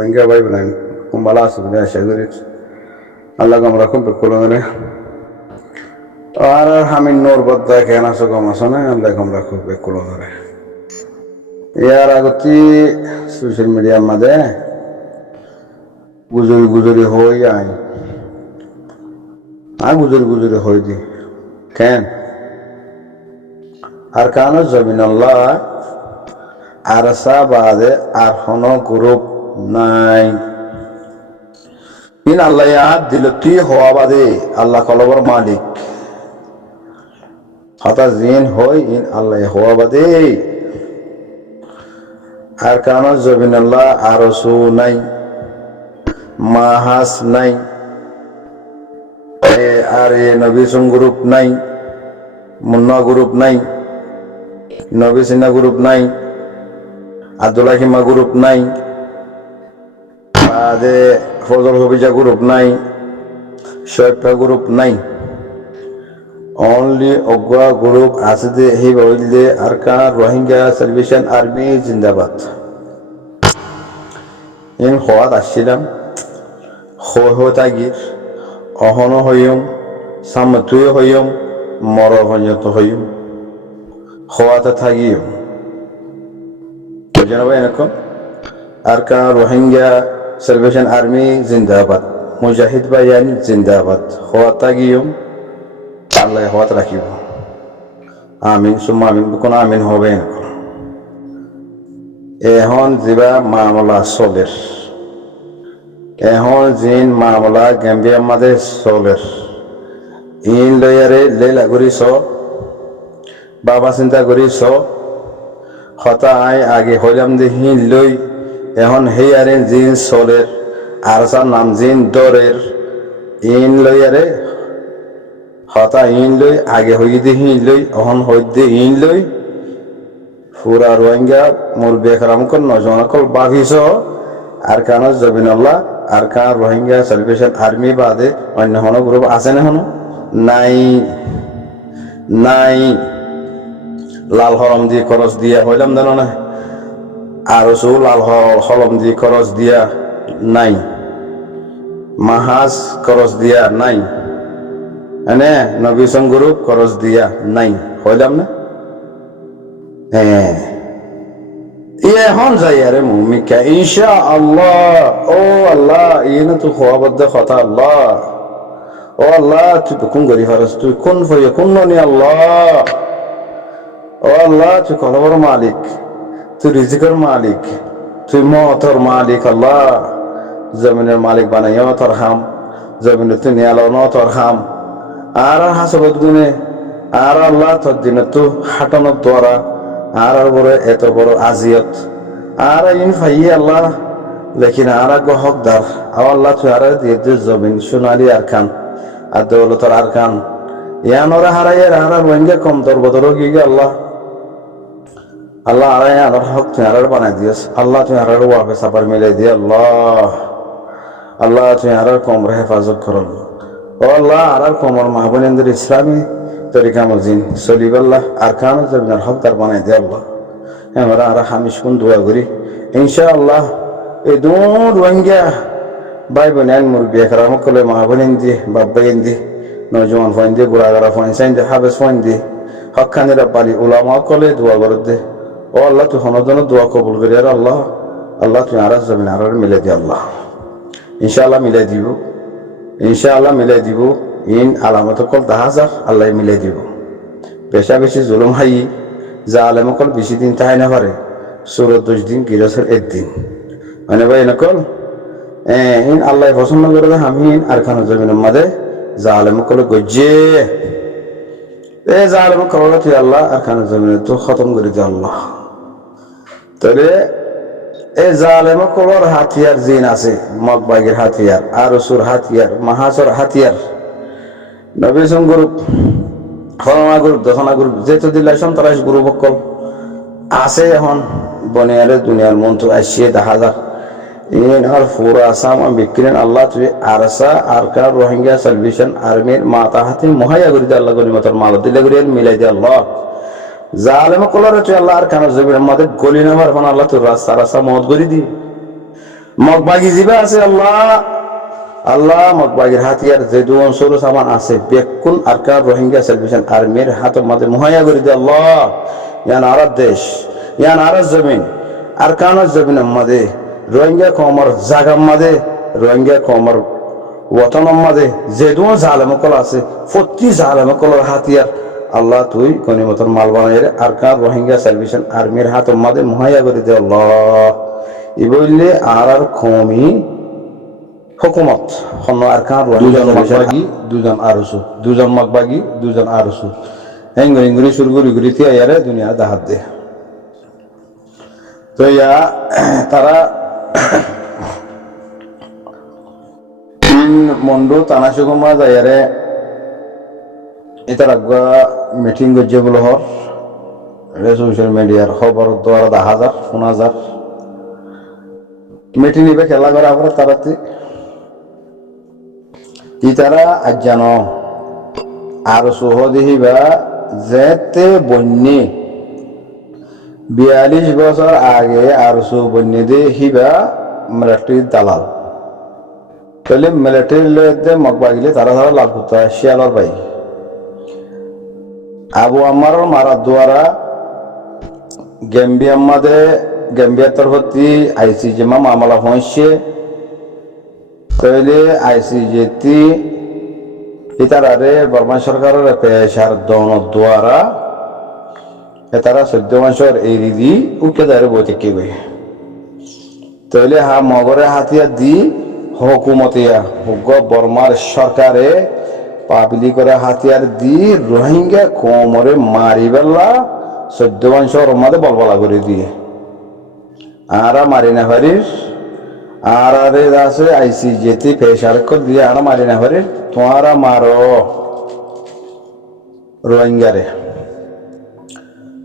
রোহিঙ্গা ভাই বোন খুব ভালো আছে বলে আশা করি আল্লাহ আমরা খুব বেকুল আর আমি নোর বদ্দা কেন আছো কম আছো না আল্লাহ আমরা খুব বেকুল ইয়ার আগতি সোশ্যাল মিডিয়ার মাঝে গুজরি হই গুজরি হই দি কেন আর কান জমিনাল্লাহ আর বাদে আর হন গ্রুপ নাই ইন আল্লাহ ইয়াদ দিল তুই হওয়া বাদে আল্লাহ কলবর মালিক হঠাৎ জিন হই ইন আল্লাহ হওয়া বাদে আর কান জমিনাল্লাহ আর সু নাই মাহাস নাই আর এ নবী গ্রুপ নাই মুন্না গ্রুপ নাই নবী সিনা গ্রুপ নাই আব্দুল্লাহ হিমা গ্রুপ নাই বাদে ফজল হবিজা গ্রুপ নাই শৈফা গ্রুপ নাই অনলি অগুয়া গ্রুপ আছে যে হি বইলে আরকান রোহিঙ্গা সালভেশন আর্মি জিন্দাবাদ ইন হওয়াত আসছিলাম হতাগির অহন হইম সামতুই হইম মর হইত হইম হওয়াতে থাকিও জানাবো এরকম আরকান রোহিঙ্গা সালভেশন আর্মি জিন্দাবাদ মুজাহিদ ভাইয়ান জিন্দাবাদ হওয়াত থাকিও আল্লাহ হওয়াত রাখিব আমিন সুম্মা আমিন কোন আমিন হবে এখন যিবা মামলা চলের এখন জিন মামলা গ্যাম্বিয়ার মাঝে চলের ইন লয়ারে লেলা করিস বাবা চিন্তা করিস হতা আগে হইলাম যে হিন লই এখন সেই আরে জিন চলের আর নাম জিন দরের ইন লয়ারে হতা ইন লই আগে হই দে হিন লই অহন হই দে ইন লই পুরা রোহিঙ্গা মোর বেখরাম কর নজন কল বাভিস আর কান জবিনাল্লাহ আর কান রোহিঙ্গা সালভেশন আর্মি বাদে অন্য হন গ্রুপ আছে না হন নাই নাই লাল হরম দিয়ে খরচ দিয়া হইলাম জানো না আর লাল হলম দিয়ে খরচ দিয়া নাই মাহাজ খরচ দিয়া নাই এনে নবী গ্রুপ খরচ দিয়া নাই হইলাম না হ্যাঁ এখন যাই আরে মুমিকা ইনশা আল্লাহ ও আল্লাহ ইয়ে তো খোয়াবদ্ধ কথা আল্লাহ ও আল্লাহ তুই কোন গরি ফারস তুই কোন ফয়ে কোন নি আল্লাহ ও আল্লাহ তুই কলবর মালিক তুই রিজিকের মালিক তুই মতর মালিক আল্লাহ জমিনের মালিক বানাইও তোর হাম জমিনের তুই নিয়ালো ন তোর হাম আর হাসবত গুনে আর আল্লাহ তোর দিনে তো হাঁটানোর দ্বারা আর বড় এত বড় আজিয়ত আর ইন ফাই আল্লাহ লেকিন আর হকদার আল্লাহ তুই আর দিয়ে জমিন সোনালি আর খান আর দৌলতর আর খান ইয়ান ওরা হারাই আর রোহিঙ্গা কম তোর বদর গিয়ে আল্লাহ আল্লাহ আড়াই আর হক তুই আর বানাই দিয়েছ আল্লাহ তুই আর ওয়াফে সাপার মিলাই দিয়ে আল্লাহ আল্লাহ তুই আর কমর হেফাজত করল ও আল্লাহ আর কমর মাহবুবেন্দ্র ইসলামী তরিকা মজিন সলিবাল্লাহ আর খান জমিনার হকদার বানাই দিয়ে আল্লাহ আমরা আর হামিশ কোন দোয়া করি ইনশাআল্লাহ এই দূর রোহিঙ্গা ভাই বোন মোর বেখরাম কলে মাহবুবেন দিয়ে বাব্বাইন দিয়ে নজওয়ান ফাইন দিয়ে বুড়াগারা ফাইন সাইন দিয়ে হাবেস ফাইন দিয়ে হকানি রাব্বানি উলামা কলে দোয়া করে দে ও আল্লাহ তুই হনজন দোয়া কবুল করি আর আল্লাহ আল্লাহ তুই আর জমিন আর মিলে দি আল্লাহ ইনশাআল্লাহ মিলাই দিব ইনশাআল্লাহ মিলাই দিব ইন আলামত কল 10,000 আল্লাহ মিলাই দিব পেশা বেশি জুলুম হাই যা আলেম কল বেশি দিন তাই না পারে 14 দিন গিরসের 1 দিন মানে ভাই নকল ইন আল্লাহ পছন্দ করে আমি আর খান জমিনের মাঝে যা আলেম কল গজ্জে জালেম কল তুই আল্লাহ আর খান জমিনে তো খতম করে দে আল্লাহ তবে এই জালেম কলর হাতিয়ার জিন আছে মগবাগের হাতিয়ার আর সুর হাতিয়ার মাহাসর হাতিয়ার নবী গ্রুপ ফরমা গ্রুপ দশনা গ্রুপ যেহেতু দিল্লা সন্ত্রাস গ্রুপ অকল আছে এখন বনিয়ারে দুনিয়ার মন্ত্র আসিয়ে 10,000 ইন আর পুরা আসাম বিক্রিন আল্লাহ তুই আরসা আরকা রোহিঙ্গা সালভেশন আর্মির মাতা হাতে মহায়া করি দে আল্লাহ গনিমতর মাল দিলে করি মিলাই দে আল্লাহ জালেম কলরে তুই আল্লাহ আর কান জমির মধ্যে গলি নেবার ফোন আল্লাহ তুই রাস্তা রাস্তা মত করি দি মগবাগি জিবা আছে আল্লাহ আল্লাহ মগবাগির হাতিয়ার যে দু অঞ্চল সামান আছে বেকুন আরকার রোহিঙ্গা সেলভেশন আর্মির হাতের মাঝে মুহাইয়া করে দিয়ে আল্লাহ ইয়ান আরব দেশ ইয়ান আরব জমিন আরকানের জমিনের মাঝে রোহিঙ্গা কমর জাগার মাঝে রোহিঙ্গা কমর ওয়াতনের মাঝে যে দু জালেমকল আছে প্রতি জালেমকলের হাতিয়ার আল্লাহ তুই গনিমতের মাল বানাইরে আরকার রোহিঙ্গা সেলভেশন আর্মির হাতের মাঝে মুহাইয়া করে দিয়ে আল্লাহ ই বললে আর কমি হুকুমত হন আরকান রোহিঙ্গা মগবাগি দুজন আরসু দুজন মগবাগি দুজন আরসু হেঙ্গুরি ইঙ্গুরি সুরগুরি গুরি তিয়া ইয়ারে দুনিয়া দাহাত দে তো ইয়া তারা মন্ডু তানাশুকুমা যাইয়ারে এটার আগুয়া মিটিং করছে বলে হর সোশ্যাল মিডিয়ার খবর দ্বারা 10,000 15,000 মিটিং নিবে খেলা করে আমরা তারাতে ইতারা আজ জানো আর সহদেহিবা যেতে বন্যে 42 বছর আগে আর বন্যে দে হিবা মিলিটারি দালাল তাহলে মিলিটারি মগবাগিলে তারা তারা লাভ করতে হয় শিয়ালর ভাই আবু আমার মারা দ্বারা গেম্বিয়ার তরফতি আইসিজে মামলা হয়েছে তাহলে আইসিজেতি ইতারারে বর্মা সরকারের পেশার দৌনত দ্বারা এতারা 14 মাসের এই দিদি উকে দাঁড়ে বইতে কেবে তাহলে মগরে হাতিয়ার দি হুকুমতিয়া হুগ বর্মার সরকারে পাবলি করে হাতিয়ার দি রোহিঙ্গা কোমরে মারি বেলা 14 মাসের মধ্যে বলবলা করে দিয়ে আরা মারি না পারিস আর আরে আছে আইসি যেতে পেশার কর দিয়ে আর মারি না পারিস তোমারা মারো রোহিঙ্গারে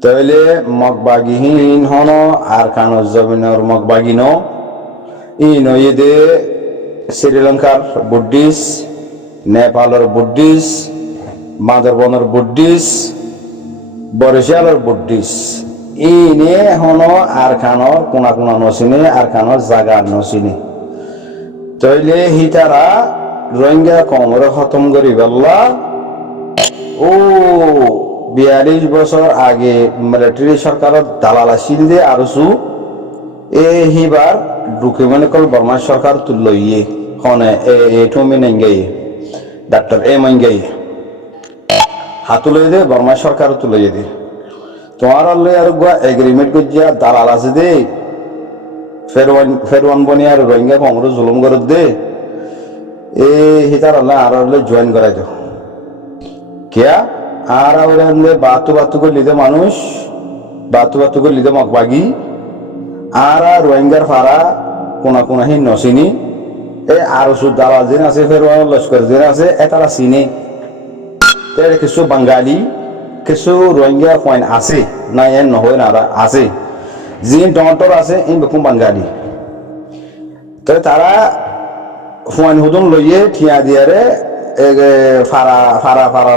তাহলে মগবাগিহীন হন আর কানো জমিনের মগবাগি ন ই নইদে শ্রীলঙ্কার বুদ্ধিস্ট নেপালের বুদ্ধিস্ট বান্দরবনের বুদ্ধিস্ট বরিশালের বুদ্ধিস্ট ইনে হন আর খানোর কোনা কোনা নচিনে আর খানোর জাগা নচিনে তইলে হিতারা রোহিঙ্গা কমরে খতম করি বেল্লা ও 42 বছর আগে মিলিটারি সরকারের দালাল আসিল দে আরসু এ হিবার ডকুমেন্ট কল বর্মা সরকার তুললো ইয়ে হনে এ টুমি নেঙ্গাই ডাক্তার এ মঙ্গাই হাতুলে দে বর্মা সরকার তুলে দে তোমার আর এগ্রিমেন্ট করছিয়া দালাল আছে দে ফেরওয়ান বনি আর রোহিঙ্গা কংগ্রেস জুলুম করে দে এ হিতার আল্লাহ আর জয়েন করাই দো কিয়া আর বাতু করে লিদে মানুষ বাতু করে লিদে মগবাগি আর রোহিঙ্গার ফারা কোনা কোনাহি নচিনি এ আর দালাল দিন আছে ফেরওয়ান লস্কর দিন আছে এটারা চিনে কিছু বাঙালি কিছু রোহিঙ্গা পয়েন্ট আছে না এন নহয় না আছে যি ডন্টর আছে এই বেকুম বাঙালি তো তারা পয়েন্ট হুদুন লইয়ে ঠিয়া দিয়ারে ফারা ফারা ফারা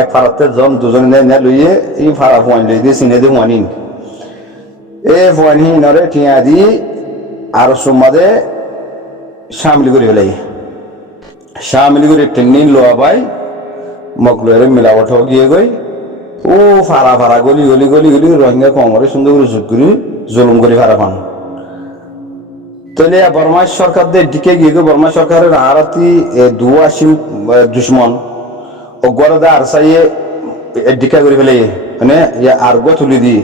এক ফারাতে জন দুজন নে লইয়ে এই ফারা পয়েন্ট লই দিয়ে চিনে দিয়ে হুয়ানিন এ পয়েন্ট হিনরে ঠিয়া দি আর সুমাদে শামিল করে ফেলাই শামিল করে ট্রেনিং লোয়া পাই মকলরে মিলাবট গিয়ে গই ও ফারা ফারা গলি গলি গলি গলি রোহিঙ্গা কমরে সুন্দর করে জুট করি জুলুম করি ফারা পান তাহলে বর্মা সরকার দিকে গিয়ে বর্মা সরকারের আরাতি দুয়াশি দুশ্মন ও গরদা আর সাইয়ে ডিকা করে ফেলে মানে আর্গ তুলি দি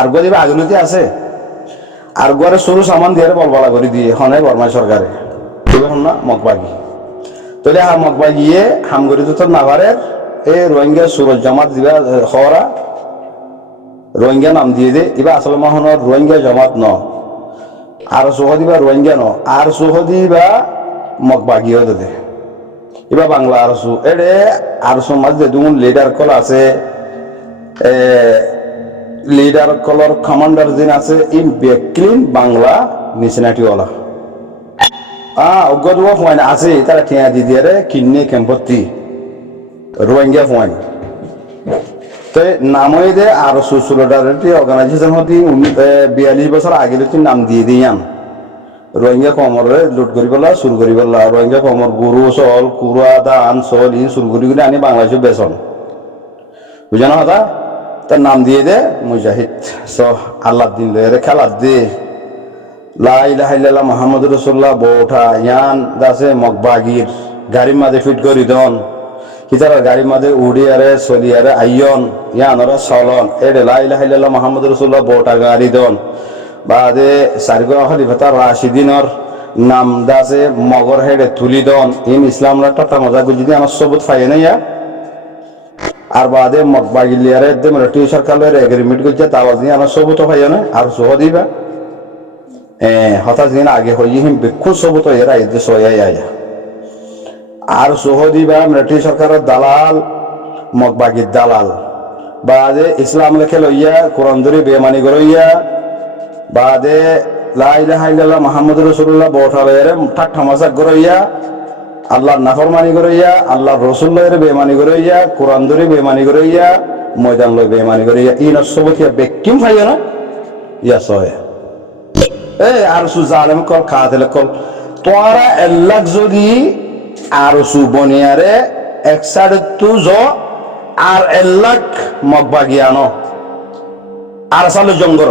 আর্গ দিবে আগলতি আছে আর্গরে সরু সামান দিয়ে বলবলা করে দিয়ে হনে বর্মা সরকারে হন না মগবাগি তাহলে মগবাগিয়ে হামগরি তো নাভারের এ রোহিঙ্গা সুরজ জামাত দিবা খরা রোহিঙ্গা নাম দিয়ে দে এবার আসলে মহনের রোহিঙ্গা জামাত ন আর সহদি বা রোহিঙ্গা ন আর সহদি বা মগবাগি হতে দে এবার বাংলা আরসু এরে আরসু মাঝে দুগুণ লিডার কল আছে লিডার কলর কমান্ডার দিন আছে ইন বেক্লিন বাংলা নিচেনাটিওয়ালা অজ্ঞ পয়েন্ট আছে তারা ঠিয়া দি দিয়ে কিনে কেম্পত্তি রোহিঙ্গা পয়েন্ট তো নামই দে আর সোলিডারিটি অর্গানাইজেশন হতে 42 বছর আগে নাম দিয়ে দিয়াম রোহিঙ্গা কমরে লুট করি পেলা চুর করি পেলা রোহিঙ্গা কমর গরু চল কুড়া ধান চল ই চুর করি করে আনি বাংলাদেশে বেচন বুঝা না কথা তার নাম দিয়ে দে মুজাহিদ আল্লাহ দিন রে খেলার দে লা ইলাহা ইল্লাল্লাহ মুহাম্মাদুর রাসূলুল্লাহ বউঠা ইয়ান দাসে মগবাগির গাড়ির মাঝে ফিট করি দন কিতারা গাড়ির মাঝে উড়িয়ারে চলিয়ারে আইয়ন ইয়ানরা চলন এডে লা ইলাহা ইল্লাল্লাহ মুহাম্মাদুর রাসূলুল্লাহ বউঠা গাড়ি দন বাদে সারিগো খলিফাতা রাশিদিনর নাম দাসে মগর হেডে তুলি দন ইন ইসলামরা টাটা মজা গুজি দি আমার সবুত ফাইয়ে না ইয়া আর বাদে মগবাগিলিয়ারে দে মিলিটারি সরকারের এগ্রিমেন্ট করছে তাওয়াজ নিয়ে আমার সবুত ফাইয়ে না আর সহ দিবা হঠাৎ দিন আগে হই হিম বিক্ষুণ সবুত এরা এদের সয়াই আয়া আর সহ দিবা মিলিটারি সরকারের দালাল মগবাগির দালাল বাদে ইসলাম লেখে লইয়া কোরআন ধরে বেমানি করইয়া বাদে লা ইলাহা ইল্লাল্লাহ মুহাম্মাদুর রাসূলুল্লাহ বউঠালয়ের ঠাট্টা মাজাক করইয়া আল্লাহর নাফরমানি করইয়া আল্লাহর রাসূলের বেমানি করইয়া কোরআন ধরে বেমানি করইয়া ময়দান লই বেমানি করইয়া ইন সবতিয়া বেকিম ফাইয়া না ইয়া সয় আর সু জালেম কল কাতিল কল তোরা এল্লাক যদি আর সু বনিয়ারে এক সাইড তু জো আর এল্লাক মগবাগিয়ানো আর সালে জঙ্গর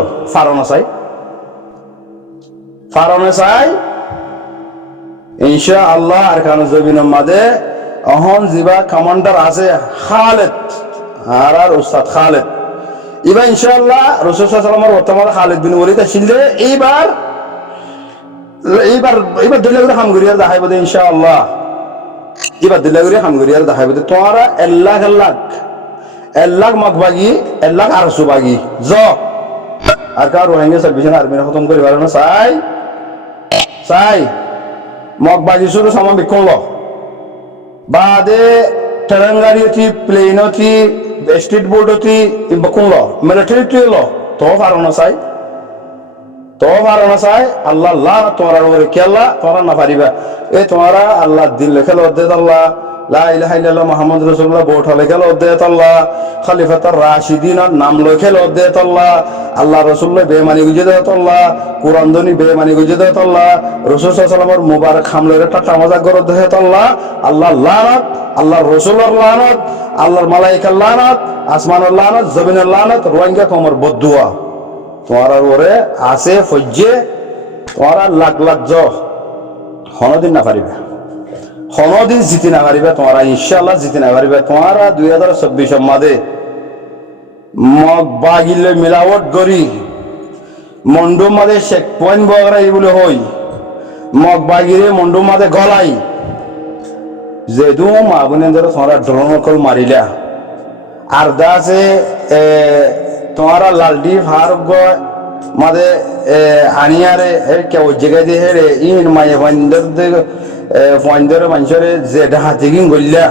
ফারনা চাই ইনশাআল্লাহ আর কান জবিনের মাঝে অহন জিবা কমান্ডার আছে খালেদ আর উস্তাদ খালেদ এবার ইনশাআল্লাহ রাসূল সাল্লাল্লাহু আলাইহি ওয়াসাল্লামের বর্তমান খালিদ বিন ওয়ালিদ আসলে এইবার দিল্লাগুড়ি হামগুড়িয়ার দেখাইব দে ইনশাআল্লাহ এবার দিল্লাগুড়ি হামগুড়িয়ার দেখাইব দে তোমরা এল্লাখ মগবাগি এল্লাখ আরসু বাগি জ আর কার রোহিঙ্গা সার্ভিসের আর্মিরা খতম করি পারে না চাই মগবাগি শুরু সামান বিক্ষণ ল বাদে ট্রেন গাড়ি অতি প্লেন অতি স্ট্রিট বোর্ড অতি বকুন ল মিলিটারি ট্রে ল তো পারো না চাই আল্লাহ আল্লাহ তোমরা ওরে কেল্লা তোমরা না পারিবা এই তোমরা আল্লাহ দিল লেখে লদ্দে আল্লাহ লা ইলাহা ইল্লাল্লাহ মুহাম্মাদুর রাসূলুল্লাহ বউঠা লেখে লদ্দে আল্লাহ খলিফাতুর রাশিদিনের নাম লেখে লদ্দে আল্লাহ আল্লাহ রাসূলুল্লাহ বেমানি গুজে দে আল্লাহ কোরআন দনি বেমানি গুজে দে আল্লাহ রাসূল সাল্লাল্লাহু আলাইহি ওয়াসাল্লামের মুবারক খামলের টাটা মজাক করে দে আল্লাহ আল্লাহ লানত আল্লাহর রাসূলের লানত আল্লাহর মালায়েকার লানত আসমানের লানত জমিনের লানত রোহিঙ্গা কমর বদদুয়া তোমার ওরে আছে ফজ্জে তোমার লাখ হনদিন না পারিবে হনদিন জিতি না পারিবে তোমার ইনশাআল্লাহ জিতি না পারিবে তোমার 2024 মাঝে মগবাগিলে মিলাওয়াট করি মন্ডুম মাঝে চেক পয়েন্ট বগরাই বলে হই মগবাগিরে মন্ডুম মাঝে গলাই যেদু মা বোনেদের তোমরা ড্রোন কল মারিলা আর দাসে তোমারা লালডি ফারুক মাদে আনিয়ারে কেউ জেগে দিয়ে হেরে ইন মায়ে পয়েন্টের মানুষের যে হাতিকিং গল্লা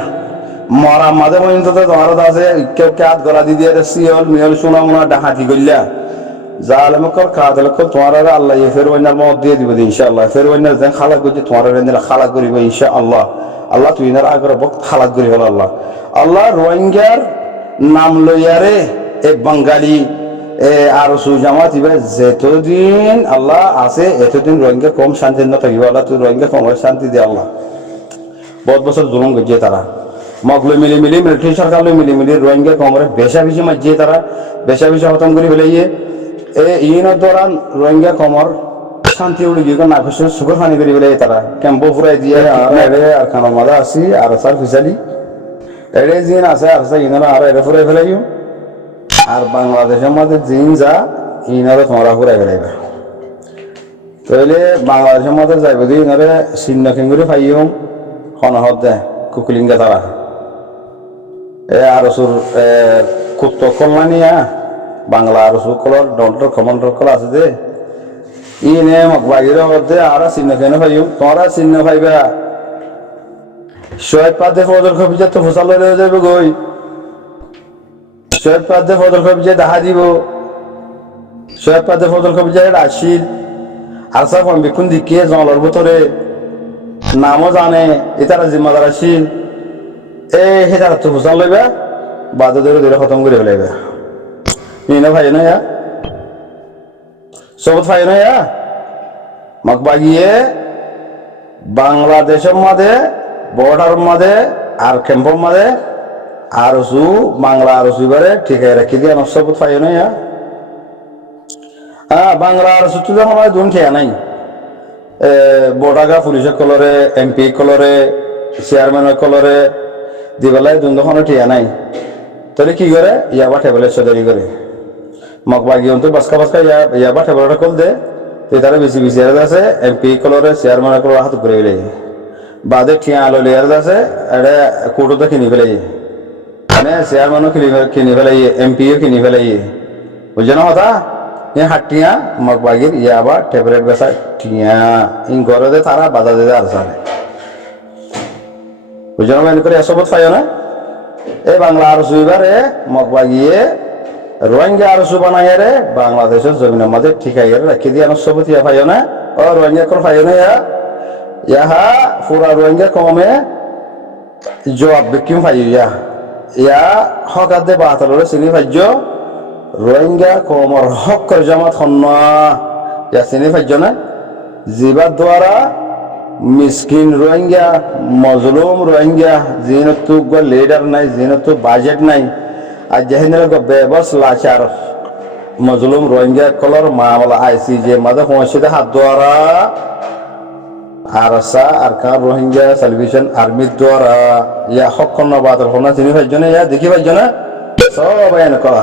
মরা মাঝে পর্যন্ত তোমার আছে কেউ কাত গলা দি দিয়ে সিয়ল মিয়ল সোনা মোনা ডাহাতি গল্লা জালেমকর কাদলকর তোমার আল্লাহ ফের ওইনার মত দিয়ে দিব ইনশাআল্লাহ ফের ওইনার যেন খালাক করছে তোমার খালাক করিব ইনশাআল্লাহ আল্লাহ তুই ইনার আগর বক খালাক করি হল আল্লাহ রোহিঙ্গার নাম লইয়ারে এ বাঙালি আর সুজামাত ইবে যেতদিন আল্লাহ আছে এতদিন রোহিঙ্গা কম শান্তি না থাকিব আল্লাহ তুই রোহিঙ্গা কম শান্তি দে আল্লাহ বহুত বছর জুলুম করছে তারা মগলে মিলি মিলিটারি সরকার মিলি রোহিঙ্গা কমরে বেশা বেশি মারছে তারা বেশা খতম করে ফেলাইয়ে ইনের দৌরান রোহিঙ্গা কমর শান্তি উড়ি গিয়ে না খুশি সুগর ফানি করে ফেলাই তারা ক্যাম্পো ফুরাই দিয়ে আর খানার মাদা আসি আর সার ফিসালি এড়ে জিন আছে আর ইনারা আর এড়ে ফুরাই ফেলাইও আর বাংলাদেশের মধ্যে জিন যা ইনারে তোমরা ফুরাই ফেলাইবে তাহলে বাংলাদেশের মধ্যে যাইব দিয়ে ইনারে চিহ্ন খেঙ্গুরি ফাইও হনহদ দেয় কুকুলিঙ্গা তারা আর কুত্ত কল্যাণিয়া বাংলা আর কলর ডক্টর কমান্ডার কল আছে যে ইনে মগবাগির মধ্যে আর চিহ্ন কেন ফাইও তোমরা চিহ্ন ফাইবা শহীদ পাদে ফজল খবিজা তো ফসল হয়ে যাবে গই শহীদ পাদে ফজল খবিজা দেখা দিব শহীদ পাদে ফজল খবিজা আসিল আর সব বিক্ষুন দিকে জলের ভিতরে নামও জানে এটারা জিম্মাদার আসিল সেটার তো ফসল লইবা বাদে ধরে খতম করে ফেলাইবা নিনে ভাই নয়া সবত ভাই নয়া মগবাগিয়ে বাংলাদেশের মাঝে বর্ডার মাঝে আর ক্যাম্পর মাঝে আর বাংলা আর এবারে ঠিক রাখি দিয়ে নসবত পাই না হ্যাঁ বাংলা আর তো আমার দুন ঠিয়া নাই বর্ডাগা পুলিশের কলরে এমপি কলরে চেয়ারম্যানের কলরে দিবেলায় দুন দোকান ঠিয়া নাই তাহলে কি করে ইয়াবা টেবলে চদারি করে মগবাগি অন্ত বাসকা বাসকা ইয়াবা টেবলটা কল দে তারা বেশি বেশি আর আছে এমপি কলরে চেয়ারম্যানের কলরে হাত করে গেলে বাদে ঠিয়া আলো লেয়ার আছে এটা কোর্টতে কিনি ফেলাই মানে চেয়ারম্যানও কিনি ফেলাই এমপিও কিনি ফেলাই বুঝছে না কথা হাটিয়া মগবাগির ইয়াবা ট্যাবলেট বেচা টিয়া ইন ঘরে তারা বাধা দিতে আর সারে বুঝছে না করে এসবত পাই না এই বাংলা আর সুইবারে মগবাগিয়ে রোহিঙ্গা আর সু বানাই রে বাংলাদেশের জমিনের মাঝে ঠিকাই রাখি দিয়ে সবত ইয়া পাই না ও রোহিঙ্গা কোন পাই না ইহা পুরা রোহিঙ্গা কমে জবাব বিকিম পাই ইয়া হকাত দে বাহাতলরে চিনি পাইজ রোহিঙ্গা কমর হক করে জামাত খন্না ইয়া চিনি পাইজ না জিবার দ্বারা মিসকিন রোহিঙ্গা মজলুম রোহিঙ্গা জিনতো লিডার নাই জিনতো বাজেট নাই আর যেহেতু বেবস লাচার মজলুম রোহিঙ্গা কলর মামলা আইসি যে মাঝে পৌঁছে হাত দ্বারা আরসা আরকান রোহিঙ্গা সালভেশন আর্মির দ্বারা ইয়া হক খন্না বাদর খন্না চিনি পাইজ না ইয়া দেখি পাইজ না সব এনে করা